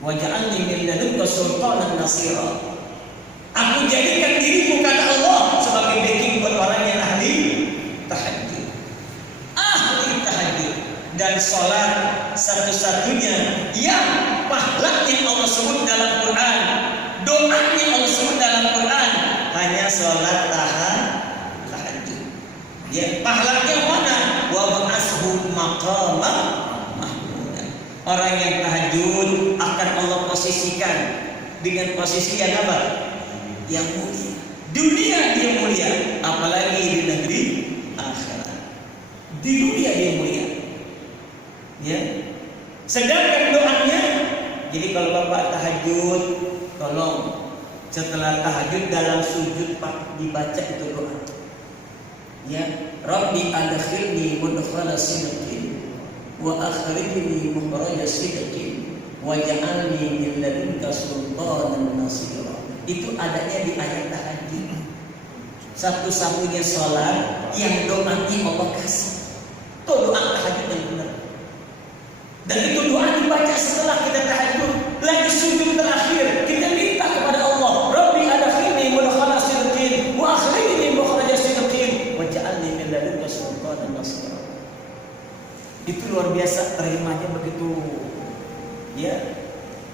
Waj'alni min ladunka sultanan nasira. Aku jadikan diriku kata Allah sebagai backing buat orang yang ahli tahajud. Ahli tahajud. Dan sholat satu-satunya yang pahalanya Allah sebut dalam Quran, doanya Allah sebut dalam Quran, hanya sholat tahajud. Ya, pahalanya mana? Wa ba'ashu maqama mahmuda. Orang yang tahajud akan Allah posisikan dengan posisi yang apa? Yang mulia. Dunia dia mulia, apalagi di negeri akhirat. Di dunia dia mulia. Ya. Sedangkan doanya, jadi kalau Bapak tahajud, tolong setelah tahajud dalam sujud Pak dibaca itu doa. Ya, Rabbi adkhilni mudkhala sidqin wa akhrijni mukhraja sidqin waj'alni min ladunka sultanan nasira. Itu adanya di ayat tahajud. Satu-satunya sholat yang doanya Allah kasih. Itu doa tahajud yang benar. Dan itu doa dibaca setelah kita tahajud. Lagi sujud terakhir kita minta kepada Allah, Rabbi adkhilni mudkhala sidqin wa akhrijni mukhraja sidqin waj'alni min ladunka sultanan nasira. Itu luar biasa, terimanya begitu. Ya,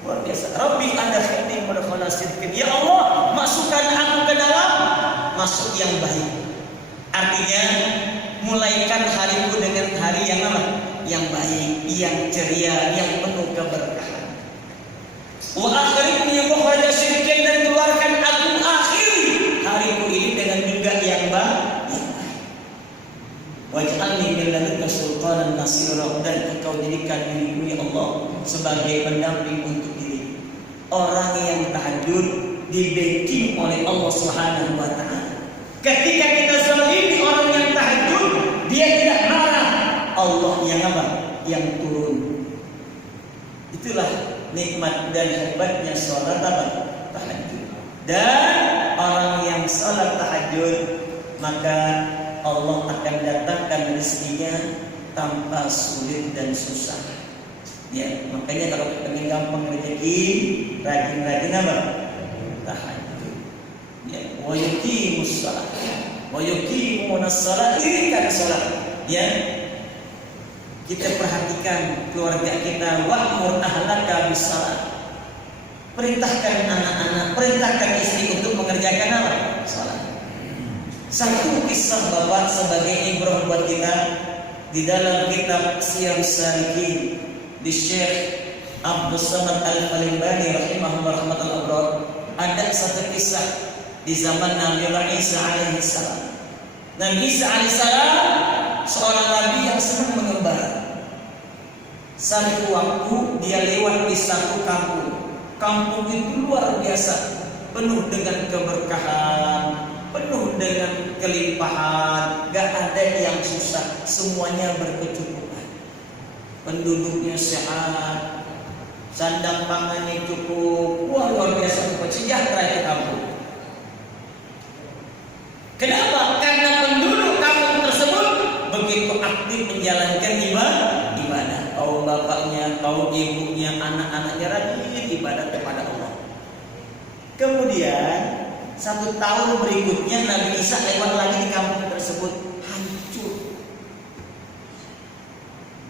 luar biasa. Rabbi adkhilni mudkhala sidqin. Ya Allah, masukkan aku ke dalam masuk yang baik. Artinya mulaikan hariku dengan hari yang apa? Yang baik, yang ceria, yang penuh keberkahan. Wa akhrijni mukhraja sidqin, dan keluarkan aku akhiri hariku ini dengan juga yang baik. Waj'alni min ladunka sultanan nasira, dan engkau jadikan diriku ya Allah sebagai pendamping untuk diri. Orang yang tahajud di-backing oleh Allah Subhanahu wa taala. Ketika kita zalimi orang yang tahajud, dia tidak marah, Allah yang apa? Yang turun. Itulah nikmat dan hebatnya sholat apa? Tahajud. Dan orang yang sholat tahajud, maka Allah akan datangkan rezekinya tanpa sulit dan susah. Ya, makanya kalau kita ingin gampang rezeki, rajin-rajin apa? Tahajud. Ya, wa yuqimus shalah, wa yuqimunas shalah, dirikan salat. Ya, kita perhatikan keluarga kita, wa'mur ahlaka bis shalah. Perintahkan anak-anak, perintahkan istri untuk mengerjakan apa? Salat. Satu kisah Bapak sebagai ibrah buat kita di dalam kitab Siyar Salikin di Syekh Abdul Samad Al-Falimbani rahimahullah rahmatul abrar. Ada satu kisah di zaman Nabi Isa alaihi salam. Nabi Isa alaihi salam seorang nabi yang senang mengembara. Satu waktu dia lewat di satu kampung. Kampung itu luar biasa, penuh dengan keberkahan, penuh dengan kelimpahan, gak ada yang susah, semuanya berkecukupan. Penduduknya sehat, sandang pangannya cukup, luar biasa, sejahtera itu kampung. Kenapa? Karena penduduk kampung tersebut begitu aktif menjalankan ibadah. Kaum bapaknya, kaum ibunya, anak-anaknya rajin ibadah kepada Allah. Kemudian 1 tahun berikutnya Nabi Isa lewat lagi di kampung tersebut, hancur,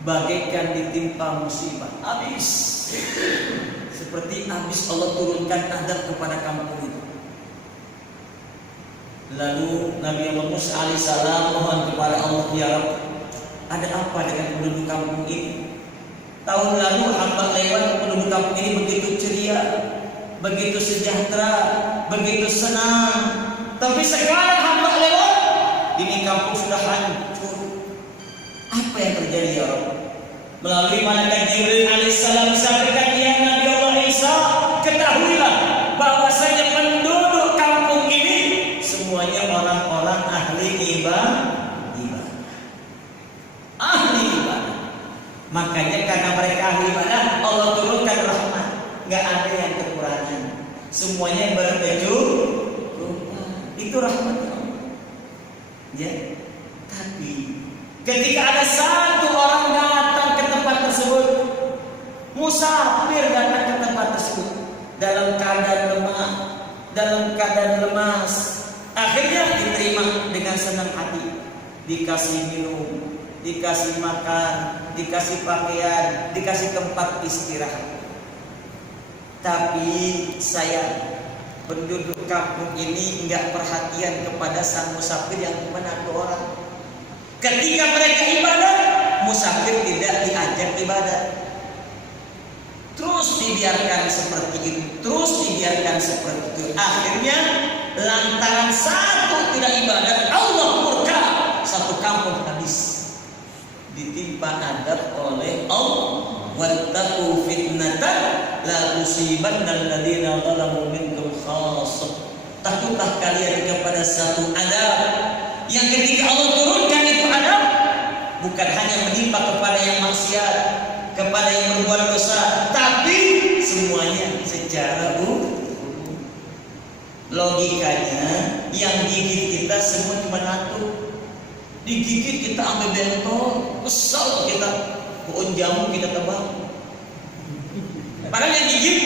bagaikan ditimpa musibah, habis. Seperti habis Allah turunkan azab kepada kampung itu. Lalu Nabi Musa alaihissalam mohon kepada Allah, ya Rabb, ada apa dengan penduduk kampung ini? Tahun lalu hamba lewat, penduduk kampung ini begitu ceria, begitu sejahtera, begitu senang. Tapi sekarang hamba lewat, ini kampung sudah hancur. Apa yang terjadi ya Rabb? Melalui malaikat Jibril alaihissalam disampaikan, ya Nabi Allah Isa, ketahuilah bahwasanya penduduk kampung ini semuanya orang-orang ahli ibadah. Ahli ibadah. Makanya karena mereka ahli ibadah, Allah turunkan rahmat. Gak ada yang kekurangan, semuanya berkecukupan. Itu rahmat Allah. Ya. Tapi ketika ada satu orang datang ke tempat tersebut, musafir datang ke tempat dalam keadaan lemah, dalam keadaan lemas. Akhirnya diterima dengan senang hati, dikasih minum, dikasih makan, dikasih pakaian, dikasih tempat istirahat. Tapi saya penduduk kampung ini enggak perhatian kepada sang musafir yang cuma 1 orang. Ketika mereka ibadat, musafir tidak diajak ibadat. Terus dibiarkan seperti itu, terus dibiarkan seperti itu. Akhirnya lantaran satu tidak ibadat, Allah murka, satu kampung habis. Ditimpa adab oleh Allah. Wattaqu fitnatan la tusibanna alladziina zalamu minkum khassah. Takutlah kalian kepada satu adab yang ketika Allah turunkan itu adab bukan hanya menimpa kepada yang maksiat, kepada yang berbuat dosa, tapi semuanya secara umum. Logikanya yang gigit kita semua cuma 1. Digigit kita ambil bentol, kesal kita, pohon jamu kita tebang. Padahal yang gigit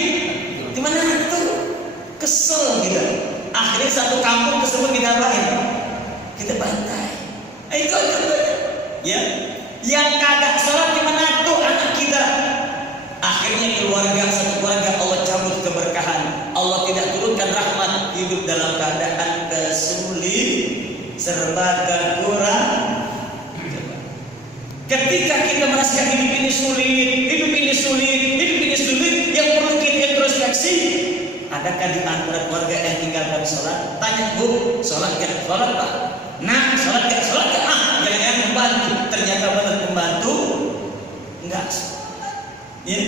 cuma 1, kesel kita. Akhirnya satu kampung tersebut kita apain? Kita bantai. Itu aja. Ya, yang kagak sholat cuma 1 anak kita. Akhirnya satu keluarga Allah cabut keberkahan. Allah tidak turunkan rahmat, hidup dalam keadaan kesulitan, serba kekurangan. Ketika kita merasakan hidup ini sulit, yang perlu kita introspeksi. Adakah di antara keluarga yang tinggalkan sholat? Tanya, Bu, sholat gak? Sholat Pak? Nah, sholat gak? Sholat gak? Jangan membantu. Ternyata benar membantu. Enggak. Ya,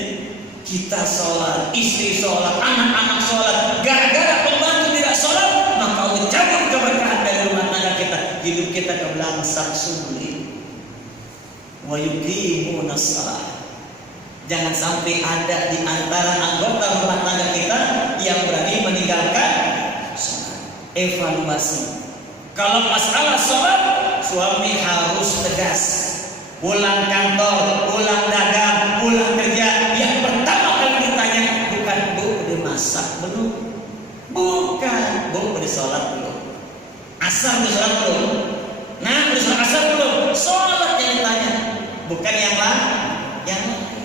kita sholat, istri sholat, anak-anak sholat. Gara-gara pembantu tidak sholat, maka Allah cabut keberkahan dari rumah tangga kita. Hidup kita kebelangsak sulit. Wa yuqimuna shalah. Jangan sampai ada di antara anggota rumah tangga kita yang berani meninggalkan sholat. Evaluasi. Kalau masalah sholat, suami harus tegas. Pulang kantor, pulang dagang, pulang kerja, yang pertama kali ditanya bukan, Bu, udah masak belum? Bukan, Bu, udah sholat belum? Asar udah sholat belum? Nah, udah sholat asar belum? Sholat yang ditanya, bukan yang lain. Yang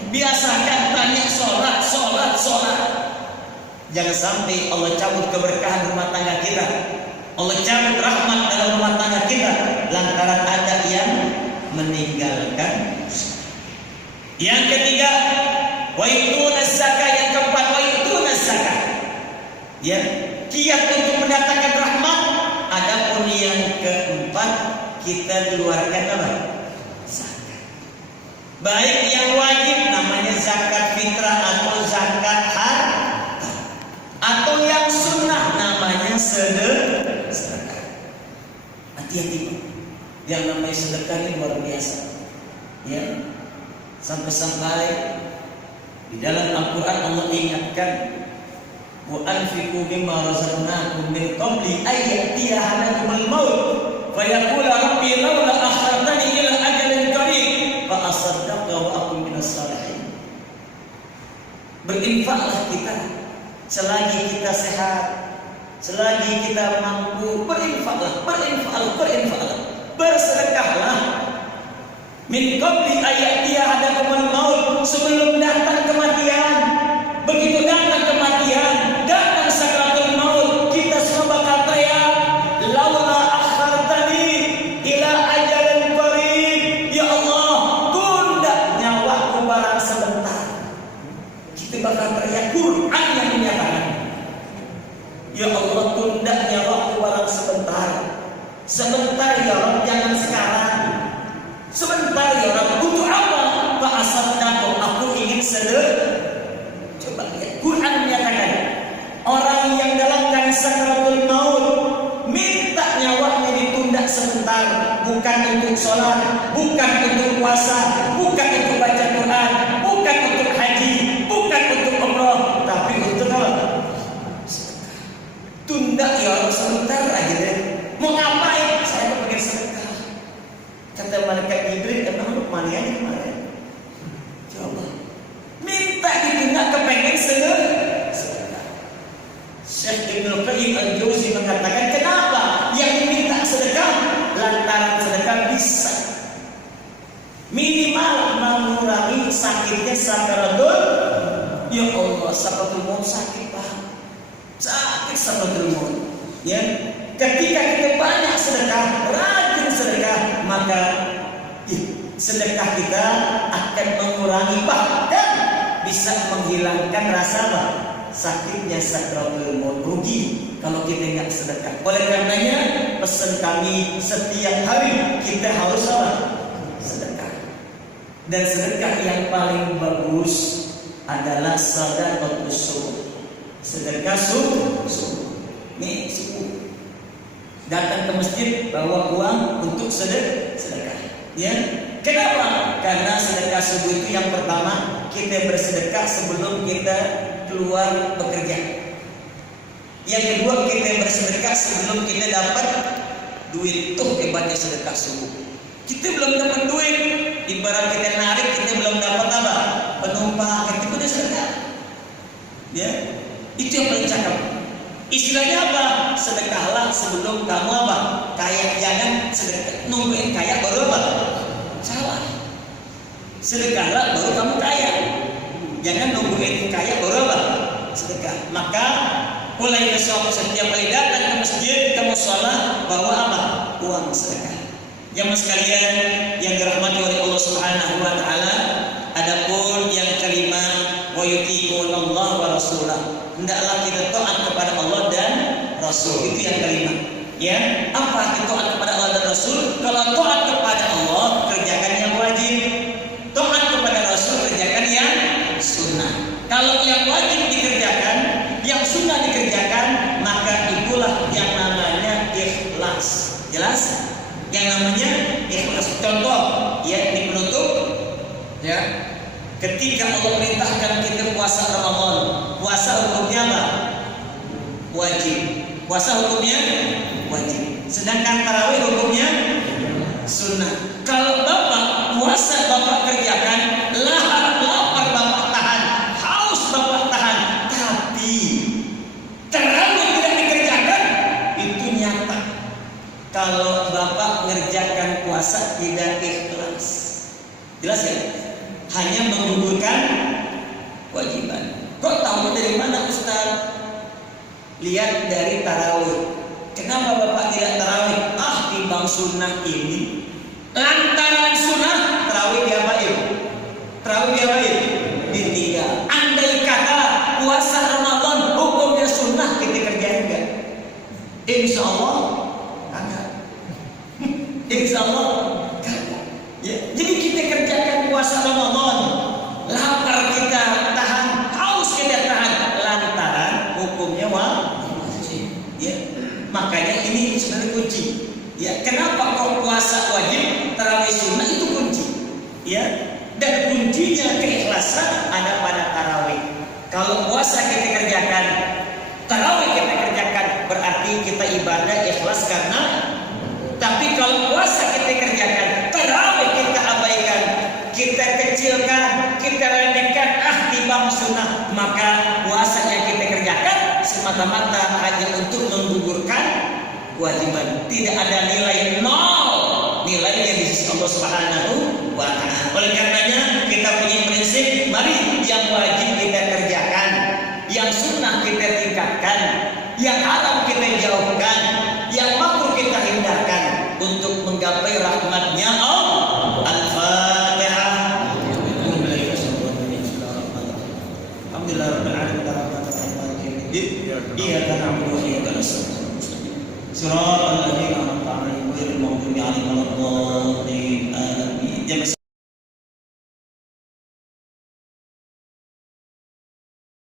biasakan tanya sholat. Jangan sampai Allah cabut keberkahan rumah tangga kita, Allah cabut rahmat dalam rumah tangga kita lantaran ada yang meninggalkan. Yang ketiga, wa yutuna zakah. Yang keempat, wa yutuna zakah. Ya, kiat untuk mendatangkan rahmat. Adapun yang keempat, kita keluarkan apa? Zakat. Baik yang wajib namanya zakat fitrah atau zakat harta, atau yang sunnah namanya sedekah. Hati-hati, yang namanya sedekah ini luar biasa. Ya, sampai-sampai di dalam Al-Quran Allah ingatkan, wa anfiqu mimma razaqnakum min qabli an ya'tiya ahadakumul maut fa yaqula rabbi laula akhartani ila ajalin qarib fa asaddaqa wa akun minas salihin. Berinfaklah kita selagi kita sehat, selagi kita mampu. Berinfaklah. Bersedekahlah. Min qabli ayatiya ahadakumul maut, sebelum datang kematian. Begitu datang kematian, datang sakaratul maut, kita semua bakal teriak, laula akhartani ila ajalin qarib. Ya Allah, tunda nyawaku barang sebentar. Kita bakal teriak. Quran yang menyatakan, ya Allah, tunda nyawaku barang sebentar. Sebentar ya Rabb, jangan sekarang. Sebentar ya Rabb, untuk apa? Pak asaddaqa, aku ingin sedekah. Coba lihat, Quran menyatakan orang yang dalam keadaan sakaratul maut minta nyawanya ditunda sebentar, bukan untuk sholat, bukan untuk puasa, bukan untuk baca Quran, bukan untuk haji, bukan untuk umrah, tapi untuk apa? Tunda ya Rabb sebentar aja deh. Mau ngapain? Saya pengen sedekah. Kata malaikat Jibril, emang lu kemana kemarin? Coba minta ditunda kepengen sedekah. Syekh Ibnu Qayyim Al-Jauzi mengatakan, kenapa yang diminta sedekah? Lantaran sedekah bisa minimal mengurangi sakitnya sakaratul. Ya Allah, sakaratul maut sakit Pak. Sakit sakaratul maut. Ya, ketika kita banyak sedekah, rajin sedekah, maka sedekah kita akan mengurangi, bahkan bisa menghilangkan rasa apa? Sakitnya sakaratul maut. Rugi kalau kita nggak sedekah. Oleh karenanya pesan kami setiap hari kita harus apa? Sedekah. Dan sedekah yang paling bagus adalah sedekatus subuh. Sedekah subuh. Nih subuh. Datang ke masjid bawa uang untuk sedekah. Ya. Kenapa? Karena sedekah subuh itu yang pertama kita bersedekah sebelum kita keluar bekerja. Yang kedua kita bersedekah sebelum kita dapat duit. Tuh hebatnya sedekah subuh. Kita belum dapat duit, ibarat kita narik kita belum dapat apa? Penumpang, kita udah sedekah. Ya, itu yang paling cakep. Istilahnya apa? Sedekahlah sebelum kamu apa? Kaya. Jangan sedekah nungguin kaya baru apa? Salah. Sedekahlah baru kamu kaya. Jangan nungguin kaya baru apa? Sedekah. Maka mulai besok setiap kali datang ke masjid kamu sholat bawa apa? Uang sedekah. Jamaah sekalian yang dirahmati oleh Allah Subhanahu wa taala, adapun yang kelima, wa yuti'unallah wa rasulah. Hendaklah kita taat kepada Allah dan Rasul. Itu yang kelima. Ya, apa itu taat kepada Allah dan Rasul? Kalau taat kepada Allah, kerjakan yang wajib. Taat kepada Rasul, kerjakan yang sunnah. Kalau yang wajib dikerjakan, yang sunnah dikerjakan, maka itulah yang namanya ikhlas. Jelas? Yang namanya ikhlas. Contoh, ya di penutup, ya. Ketika Allah perintahkan kita puasa Ramadan, puasa hukumnya apa? Wajib. Puasa hukumnya wajib. Sedangkan tarawih hukumnya sunnah. Kalau bapak puasa bapak kerjakan, lapar bapak tahan, haus bapak tahan, tapi tarawih tidak dikerjakan, itu nyata. Kalau bapak mengerjakan puasa tidak ikhlas. Jelas ya? Hanya menggugurkan kewajiban. Kok tahu dari mana Ustaz? Lihat dari tarawih. Kenapa bapak tidak tarawih? Timbang sunnah ini. Lantaran sunnah tarawih diapain? Tarawih diapain? Ditinggal. Andai kata puasa Ramadan hukumnya sunnah, kita kerjain enggak? Insya Allah kagak. Insya Allah kagak. Ya, jadi kita kerjakan puasa Ramadan, lapar kita tahan, haus kita tahan, lantaran hukumnya wajib. Ya, makanya ini sebenarnya kunci. Ya, kenapa kok puasa wajib, tarawih sunnah itu kunci. Ya, dan kuncinya keikhlasan ada pada tarawih. Kalau puasa kita kerjakan, tarawih kita kerjakan, berarti kita ibadah ikhlas karena. Tapi kalau puasa kita kerjakan, tarawih kita abaikan, kita kecilkan, kita rendahkan, timbang sunnah, maka puasa yang kita kerjakan semata-mata hanya untuk menggugurkan kewajiban. Tidak ada nilai nol, nilainya di sisi Allah Subhanahu wa taala. Oleh karenanya kita punya prinsip, mari yang wajib kita kerjakan, yang sunnah kita tingkatkan, yang haram kita jauhkan, yang makruh kita hindarkan untuk menggapai rahmatnya Allah. Al-Fatihah. Alhamdulillah rabbil alamin arrahmanir rahim. Iyyaka na'budu wa iyyaka nasta'in. Shiratal ladzina an'amta 'alaihim ghairil maghdubi 'alaihim waladdallin. Amin.